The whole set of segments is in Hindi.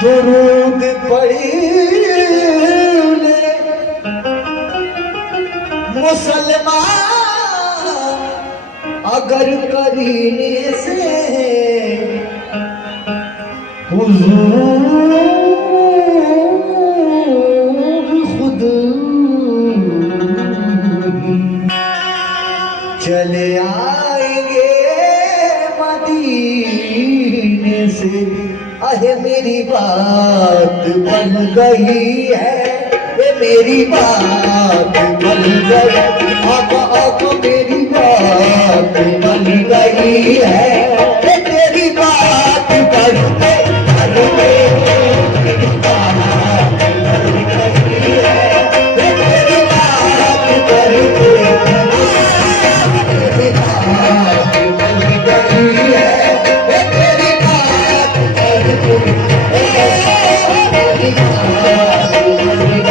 दुरूद पढ़ी मुसलमान अगर करीने से हुजूर खुद चले आएंगे मदीने से। अरे मेरी बात बन गई है, ये मेरी बात बन गई, आका आका मेरी बात बन गई है, ये तेरी बात बन गई, मेरी बात बन गई है, ये तेरी बात बन गई, मेरी बात बन गई है, ये तेरी बात बन गई, मेरी बात बन गई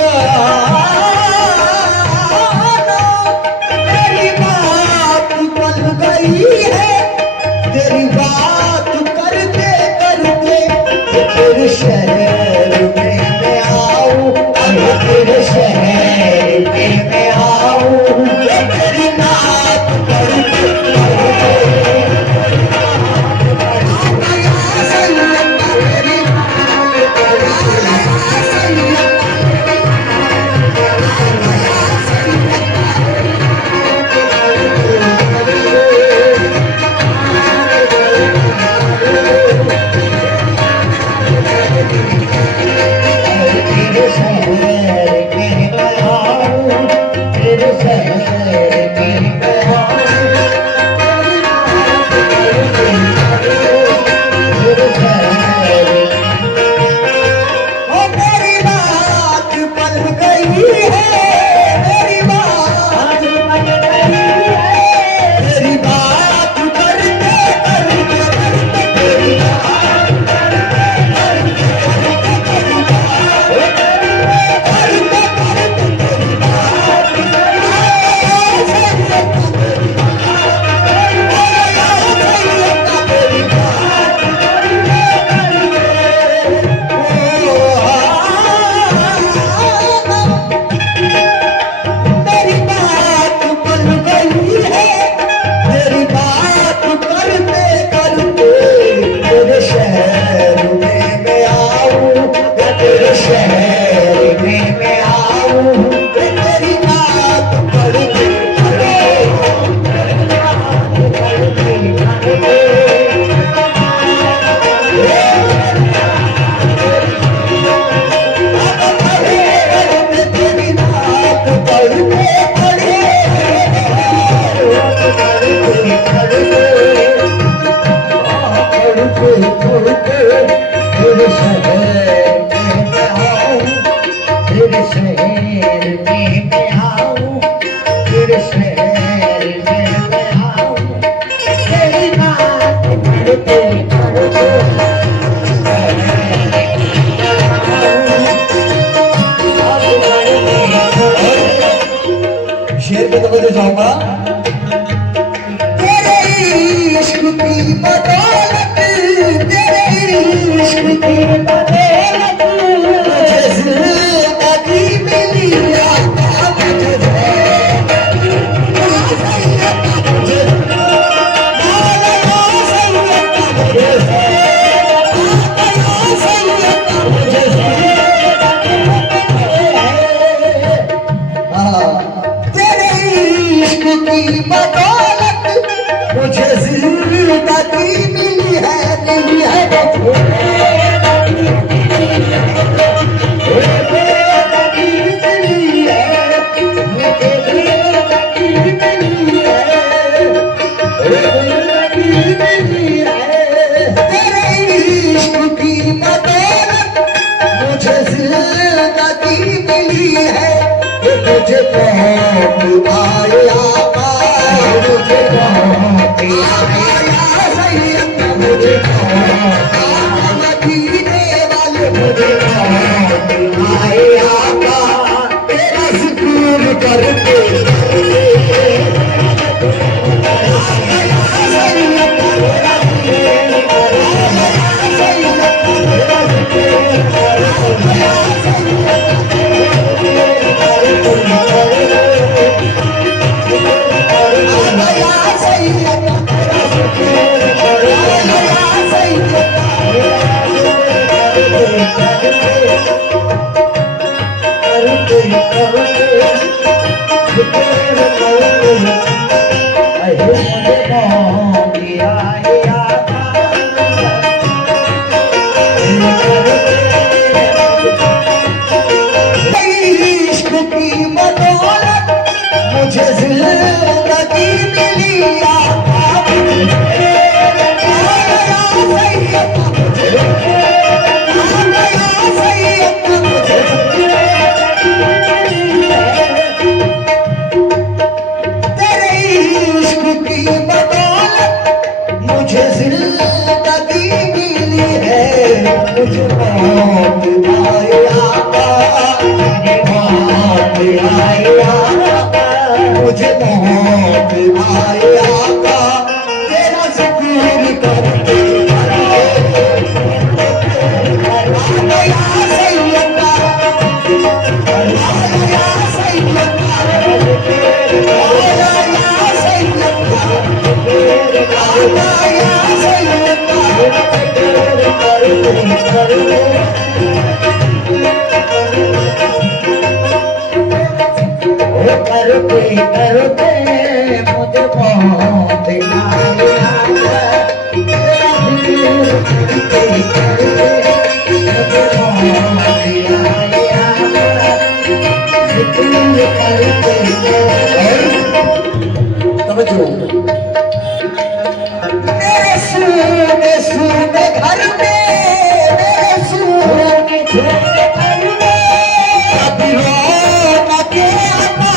है। शेर पे तवज्जो चाहूंगा। तेरे इश्क की बदौलत, तेरे इश्क की बदौलत मुझे जिंदगी मिली आका मुझे की बदौलत मुझे जिंदगी मिली है, मिली है मुझे बहुत आया मुझे बहुत आया सैयद मुझे बहुत मदीने वाले मुझे बहुत आया तेरा जिक्र करते मुझे जिंदगी मिली तेरे इश्क की बदौलत मुझे जिंदगी मिली है मुझे बहुत आया मुझे बहुत आया तेरा जिक्र करते करते मुझे बहुत मेरे सूने सूने घर में मेरे सूने सूने घर में कभी रोना के आता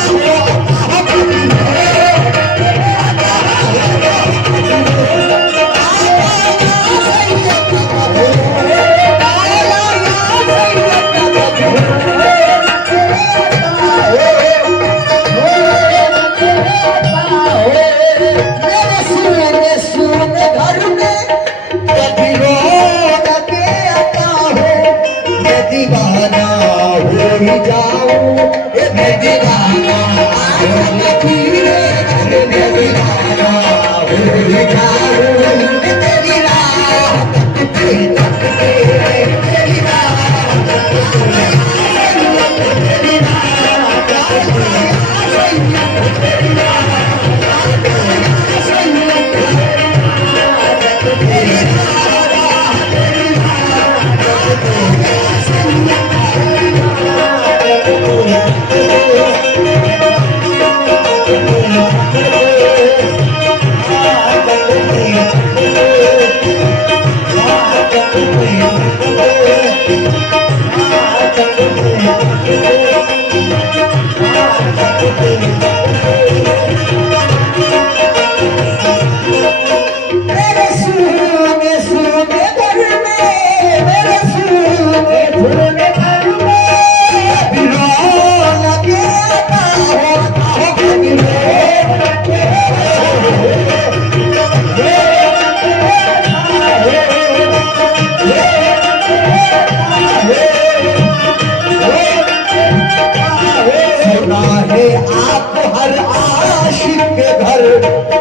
आप हर आशिक के घर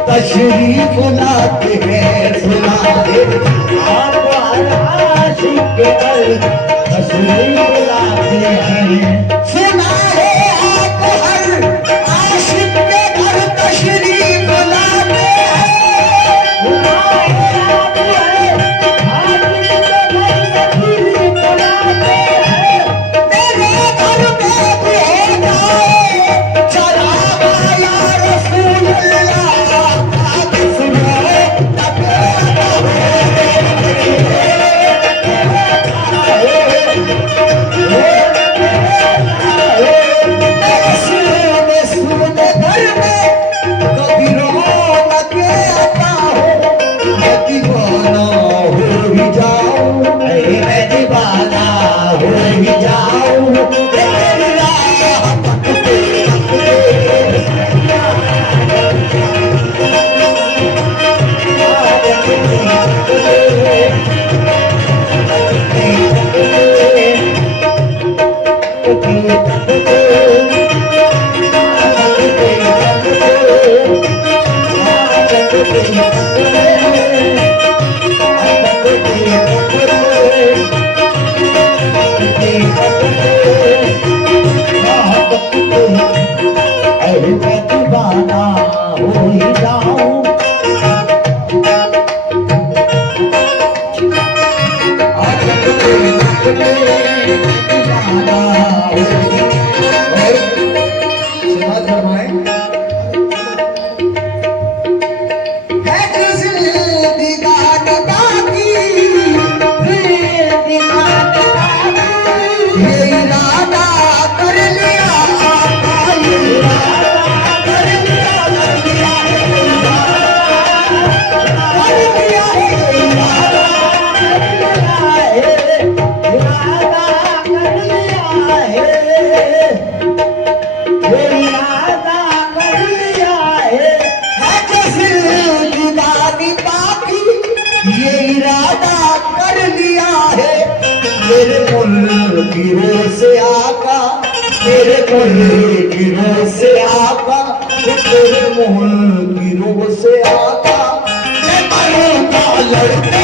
तशरीफ लाते हैं। सुना है आप हर आशिक के घर तशरीफ लाते हैं। सुना है आप हर आशिक के घर तशरीफ लाते हैं। सुना है आप हर आशिक के घर तशरीफ लाते हैं। मेरे घर में भी हो जाए चरागा या रसूल अल्लाह। आप सुनो सुने घर में कभी रौनक आता हो। मैं दीवाना हो ही जाऊं, मैं दीवाना हो ही जाऊं। तेरी राह पकड़े दीवाना हो ही जाऊं। ये इरादा कर लिया है। मेरे मुल्किरों से आका, मेरे मुल्किरों से आका, मेरे मुल्किरों से आका। मैं मरूंगा लड़ते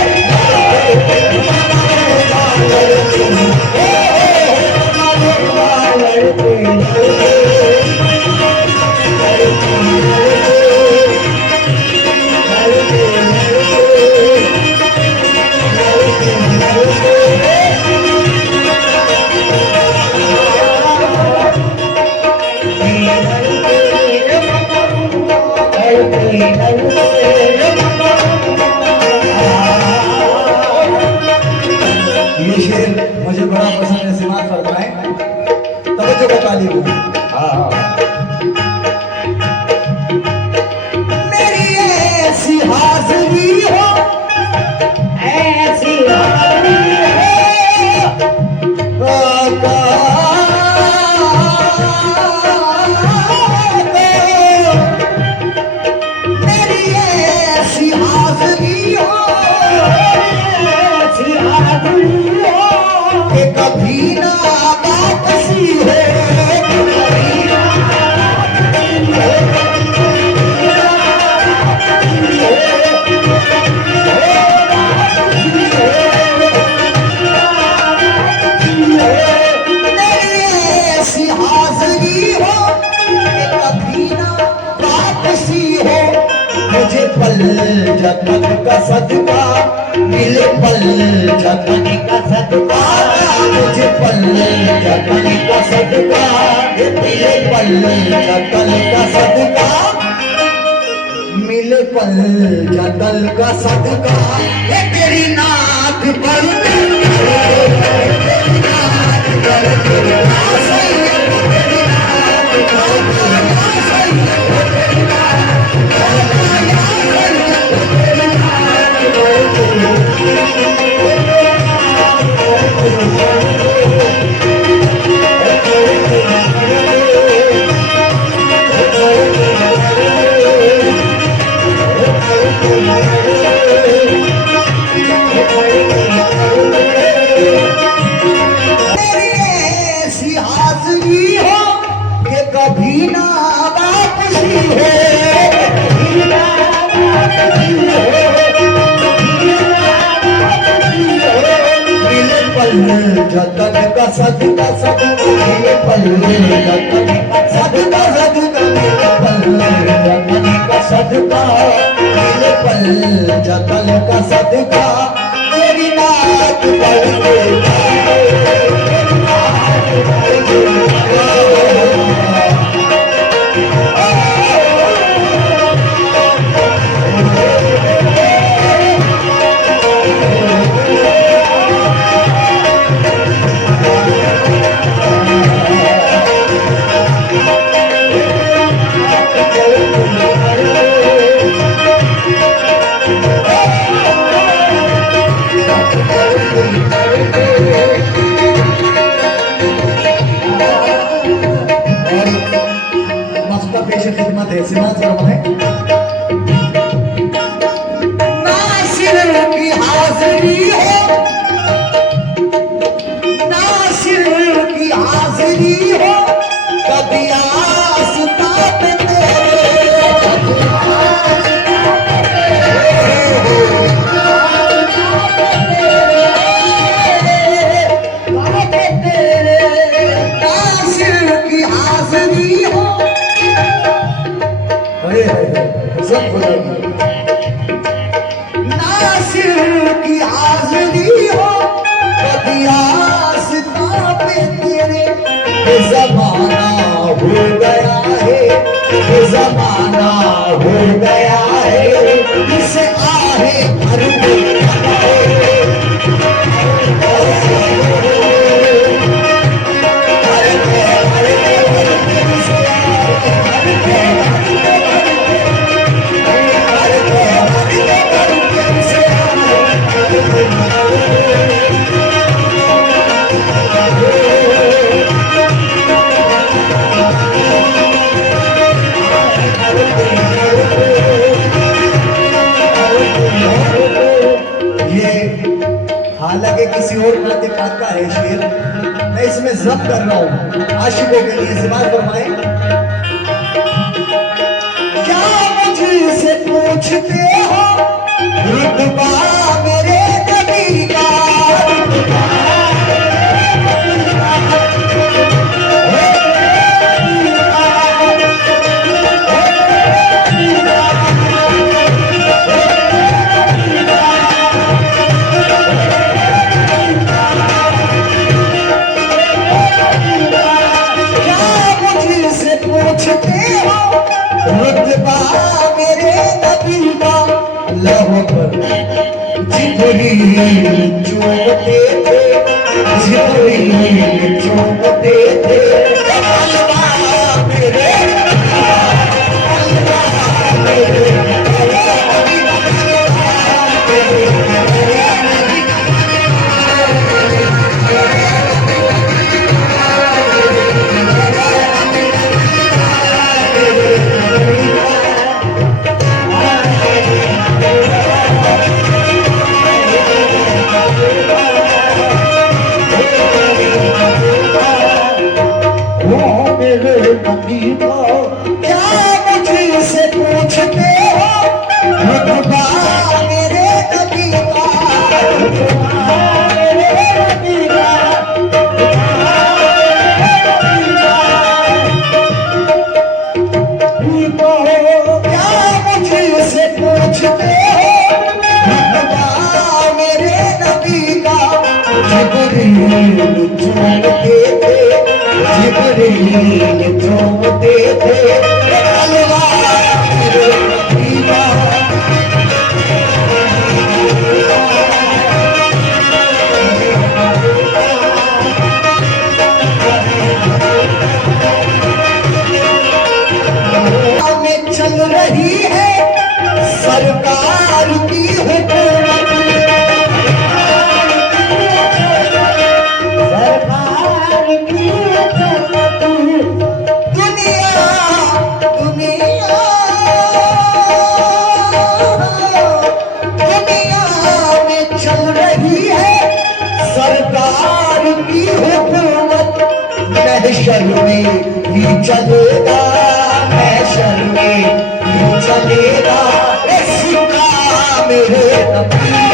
ये शेर मुझे बड़ा पसंद है। समाज फरमाए तवज्जो को तालीम। मेरी ऐसी हाजिरी हो, ऐसी हाजिरी हो मेरी ऐसी हाजिरी हो, ऐसी हाजिरी कि कभी ना वापसी है। मेरी ऐसी हाजिरी हो कि कभी ना वापसी हो। मुझे पल जतन का सदका मिले, पल जतन का सदका मुझे, पल जतन का सदका मिले, पल जतन का सदका मिले, पल जतन का सदका। ये तेरी नाक पर कभी ना सदका सदका मेरे पल्ले रतन सदका सदका मेरे पल्ले रतन का सदका मेरे पल्ले जतन का सदका तेरी नाक पड़ गई खिदमत है सिमाज नासिर की हाजिरी हो नासिर की हाजिरी हो कभी आस्था पे नासिर की हाजिरी हो नासिर की हाजिरी हो कभी आस्था पे तेरे जमाना हो गया है जमाना हो गया है इसे आहे भर हालांकि किसी और प्रतिपाद का है शेर मैं इसमें जब्त कर रहा हूं आशिकों के लिए सिमाज फरमाए क्या मुझसे पूछते हो रुतबा मेरे नबी का चूमते थे चूमते थे चूमते थे चल रही है सरकार की हुकूमत सरकार की हुकूमत दुनिया दुनिया दुनिया में चल रही है सरकार की हुकूमत महशर में ही चलेगा महशर में ही चलेगा इसका मेरे नबी